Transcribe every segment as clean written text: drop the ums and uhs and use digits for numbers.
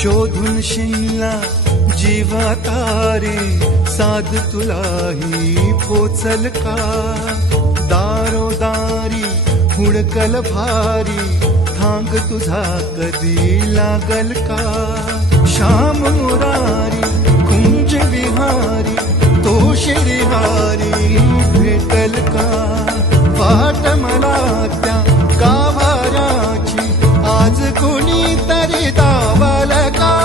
शोधून शिनला जीवा तारे साध तुलाही पोचल का दारोदारी हुडकल भारी थांग तुझा कधी लागल का श्याम मुरारी कुंज विहारी तो श्रीहारी भेटल का वाट मला त्या गाभाराची आज कोणी तरी दावाल का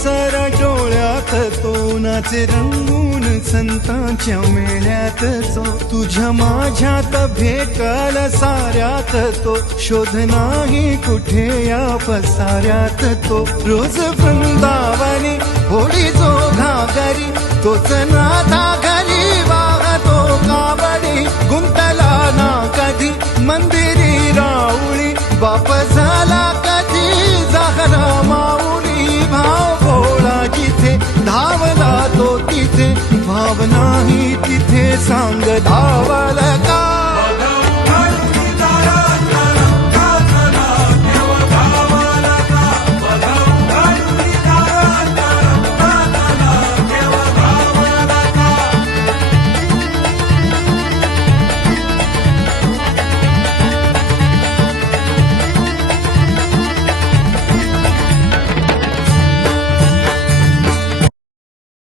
सर डोळ्यात तो नाचे रंगून संतांच्या मेळ्यात तो तुझ्या माझ्यात भेटल साऱ्यात तो शोध नाही कुठे या पसाऱ्यात तो रोज वृंदावनी होळी जो घागरी तोच नाथा घरी वाहतो कावडी गुंतला ना कधी मंदिरी राऊळी बाप झाला कधी जाहरा माऊली भाव भोळा जिथे धावला तो तिथे भाव नाही तिथे सांग धावा